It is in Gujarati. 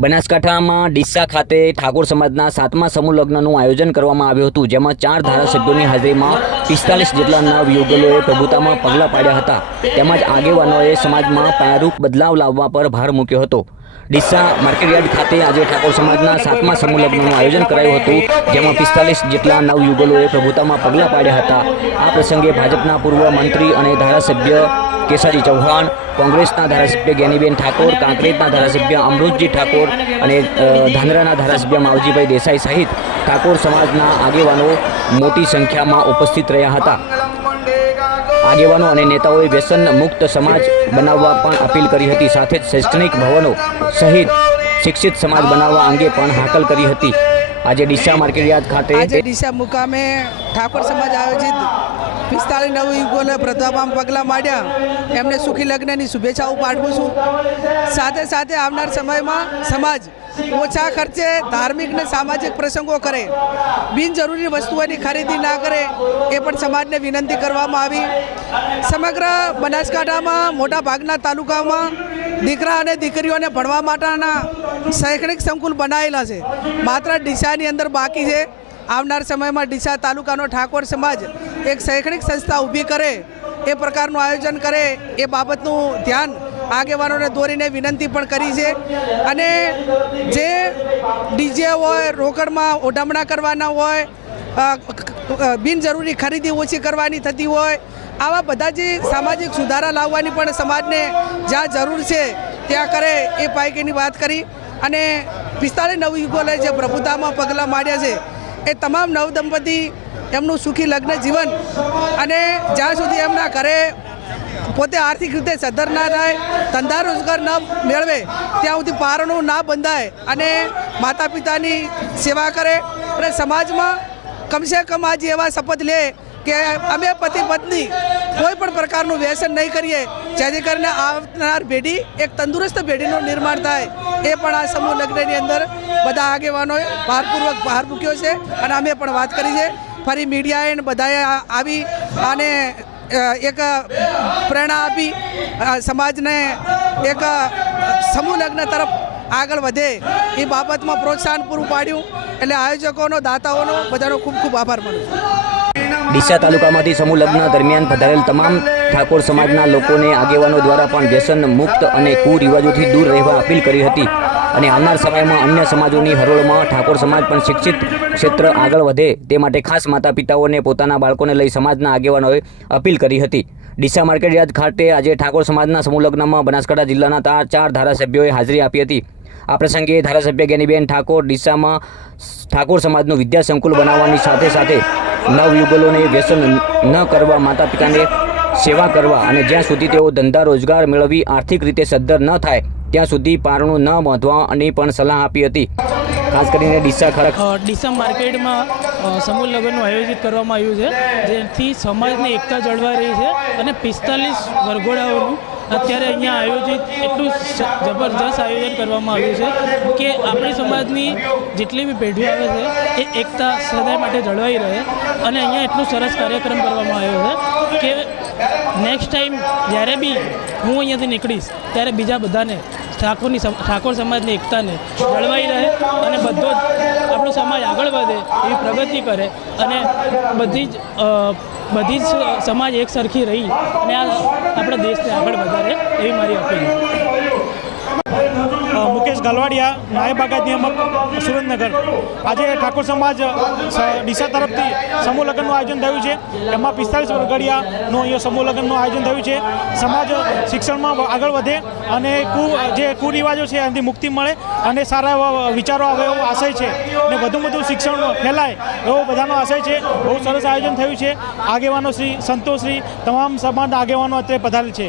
બનાસકાંઠામાં ડીસા ખાતે ઠાકોર સમાજના 7મા સમૂહ લગ્નનું આયોજન કરવામાં આવ્યું હતું, જેમાં 4 ધારાસભ્યોની હાજરીમાં 45 જેટલા નવ યુગલોએ પ્રભુતામાં પગલાં પાડ્યા હતા. તેમજ આગેવાનોએ સમાજમાં પાયારૂપ બદલાવ લાવવા પર ભાર મૂક્યો હતો. ડીસા માર્કેટયાર્ડ ખાતે આજે ઠાકોર સમાજના 7મા સમૂહ લગ્નનું આયોજન કરાયું હતું, જેમાં 45 જેટલા નવ યુગલોએ પ્રભુતામાં પગલાં પાડ્યા હતા. આ પ્રસંગે ભાજપના પૂર્વ મંત્રી અને ધારાસભ્ય કેસાજી ચૌહાણ, કોંગ્રેસના ધારાસભ્ય જ્ઞાનીબેન ઠાકોર, કાંકરેજના ધારાસભ્ય અમૃતજી ઠાકોર અને ધાનેરાના ધારાસભ્ય માવજીભાઈ દેસાઈ સહિત ઠાકોર સમાજના આગેવાનો મોટી સંખ્યામાં ઉપસ્થિત રહ્યા હતા. આગેવાનો અને નેતાઓએ વ્યસન મુક્ત સમાજ બનાવવા પણ અપીલ કરી હતી. સાથે જ શૈક્ષણિક ભવનો સહિત શિક્ષિત સમાજ બનાવવા અંગે પણ હાકલ કરી હતી. આજે ડીસા માર્કેટયાર્ડ ખાતે ડીસા મુકામે ઠાકોર સમાજ આયોજિત 45 નવયુગોને પ્રથમ પગલાં માંડ્યા, એમને સુખી લગ્નની શુભેચ્છાઓ પાઠવું છું. સાથે સાથે આવનાર સમયમાં સમાજ ઓછા ખર્ચે ધાર્મિક ને સામાજિક પ્રસંગો કરે, બિનજરૂરી વસ્તુઓની ખરીદી ના કરે, એ પણ સમાજને વિનંતી કરવામાં આવી. સમગ્ર બનાસકાંઠામાં મોટા ભાગના તાલુકામાં દીકરા અને દીકરીઓને ભણવા માટેના શૈક્ષણિક સંકુલ બનાવેલા છે. માત્ર ડીસાની અંદર બાકી છે. આવનાર સમયમાં ડીસા તાલુકાનો ઠાકોર સમાજ એક શૈક્ષણિક સંસ્થા ઊભી કરે, એ પ્રકારનું આયોજન કરે, એ બાબતનું ધ્યાન આગેવાનોને દોરીને વિનંતી પણ કરી છે. અને જે ડીજે હોય, રોકડમાં ઓઢમણા કરવાના હોય, બિનજરૂરી ખરીદી ઓછી કરવાની થતી હોય, આવા બધા જે સામાજિક સુધારા લાવવાની પણ સમાજને જ્યાં જરૂર છે ત્યાં કરે, એ પૈકીની વાત કરી. અને 45 નવયુગોએ જે પ્રભુતામાં પગલાં માંડ્યા છે, એ તમામ નવદંપતિ એમનું સુખી લગ્ન જીવન અને જ્યાં સુધી એમના ઘરે પોતે આર્થિક રીતે સદ્ધર ના થાય, ધંધા રોજગાર ન મેળવે, ત્યાં સુધી પારણું ના બંધાય અને માતા પિતાની સેવા કરે અને સમાજમાં કમસે કમ આજે એવા શપથ લે કે અમે પતિ પત્ની કોઈ પણ પ્રકારનું વ્યસન નહીં કરીએ, જેથી કરીને આવનાર પેઢી એક તંદુરસ્ત પેઢીનું નિર્માણ થાય. એ પણ આ સમૂહ લગ્નની અંદર બધા આગેવાનોએ ભારપૂર્વક ભાર મૂક્યો છે અને અમે પણ વાત કરી છે. ફરી મીડિયાએ બધાએ આવી અને એક પ્રેરણા આપી સમાજને એક સમૂહ લગ્ન તરફ આગળ વધે એ બાબતમાં પ્રોત્સાહન પૂરું પાડ્યું. એટલે આયોજકોનો, દાતાઓનો બધાનો ખૂબ ખૂબ આભાર માનું છું. ડીસા તાલુકામાંથી સમૂહ લગ્ન દરમિયાન પધારેલ તમામ ઠાકોર સમાજના લોકોને આગેવાનો દ્વારા પણ વ્યસન મુક્ત અને કુરિવાજોથી દૂર રહેવા અપીલ કરી હતી. અને આવનાર સમયમાં અન્ય સમાજોની હરોળમાં ઠાકોર સમાજ પણ શિક્ષિત ક્ષેત્ર આગળ વધે તે માટે ખાસ માતા પિતાઓને પોતાના બાળકોને લઈ સમાજના આગેવાનોએ અપીલ કરી હતી. ડીસા માર્કેટયાર્ડ ખાતે આજે ઠાકોર સમાજના સમૂહ લગ્નમાં બનાસકાંઠા જિલ્લાના 4 ધારાસભ્યોએ હાજરી આપી હતી. આ પ્રસંગે ધારાસભ્ય જ્ઞાનીબેન ઠાકોર ડીસામાં ઠાકોર સમાજનું વિદ્યા સંકુલ બનાવવાની સાથે સાથે નવયુગલોને વ્યસન ન કરવા, માતા પિતાને સેવા કરવા અને જ્યાં સુધી તેઓ ધંધા રોજગાર મેળવી આર્થિક રીતે સદ્ધર ન થાય ત્યાં સુધી પારણું ન બાંધવાની પણ સલાહ આપી હતી. ખાસ કરીને ડીસા માર્કેટમાં સમૂહ લગ્નનું આયોજિત કરવામાં આવ્યું છે, જેથી સમાજની એકતા જળવાઈ રહી છે. અને 45 વરઘોડાઓનું અત્યારે અહીંયા આયોજિત એટલું જબરજસ્ત આયોજન કરવામાં આવ્યું છે કે આપણી સમાજની જેટલી બી પેઢીઓ આવે છે એ એકતા સદાય માટે જળવાઈ રહે. અને અહીંયા એટલું સરસ કાર્યક્રમ કરવામાં આવ્યો છે કે નેક્સ્ટ ટાઈમ જ્યારે બી હું અહીંયાથી નીકળીશ ત્યારે બીજા બધાને ઠાકોર સમાજની એકતાને જળવાઈ રહે અને બધો જ આપણો સમાજ આગળ વધે, એવી પ્રગતિ કરે અને બધી જ સમાજ એક સરખી રહી અને આપણા દેશને આગળ વધારે, એવી મારી અપીલ. મુકેશ ગલવાડિયા, નાયબ બાગાયત નિયામક, સુરેન્દ્રનગર. આજે ઠાકોર સમાજ ડીસા તરફથી સમૂહ લગ્નનું આયોજન થયું છે. એમાં 45 વરઘડિયાનું અહીંયા સમૂહ લગ્નનું આયોજન થયું છે. સમાજ શિક્ષણમાં આગળ વધે અને જે કુરિવાજો છે એનાથી મુક્તિ મળે અને સારા એવા વિચારો આવે એવો આશય છે અને વધુ શિક્ષણ ફેલાય એવો બધાનો આશય છે. બહુ સરસ આયોજન થયું છે. આગેવાનો શ્રી, સંતોશ્રી, તમામ સમાજના આગેવાનો અત્યારે પધારેલ છે.